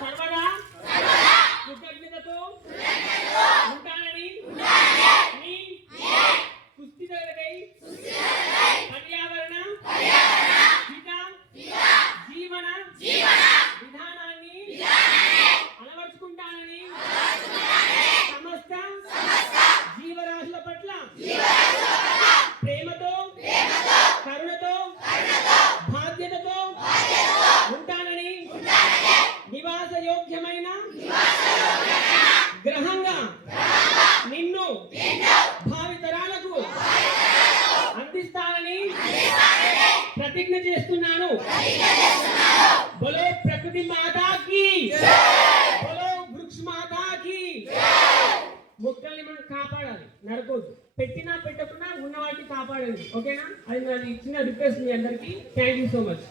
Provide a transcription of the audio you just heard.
సర్వదా కృతజ్ఞతతో ఉంటానని నీ సుస్థిరతకై పర్యావరణ హిత జీవన విధానాన్ని అలవర్చుకుంటానని సమస్త జీవరాశుల పట్ల ప్రేమతో కరుణతో బాధ్యతతో ఉంటానని నివాస యోగ్యమైన గ్రహంగా నిన్ను భావితరాలకు అందిస్తానని ప్రతిజ్ఞ చేస్తున్నాను. బోలో ప్రకృతి మాతాకి, బోలో వృక్ష మాతాకి. మొక్కల్ని మనం కాపాడాలి, నరకొద్దు. పెట్టినా పెట్టకుండా ఉన్న వాటిని కాపాడండి, ఓకేనా? అది నాది చిన్న రిక్వెస్ట్ మీ అందరికీ. Thank you so much.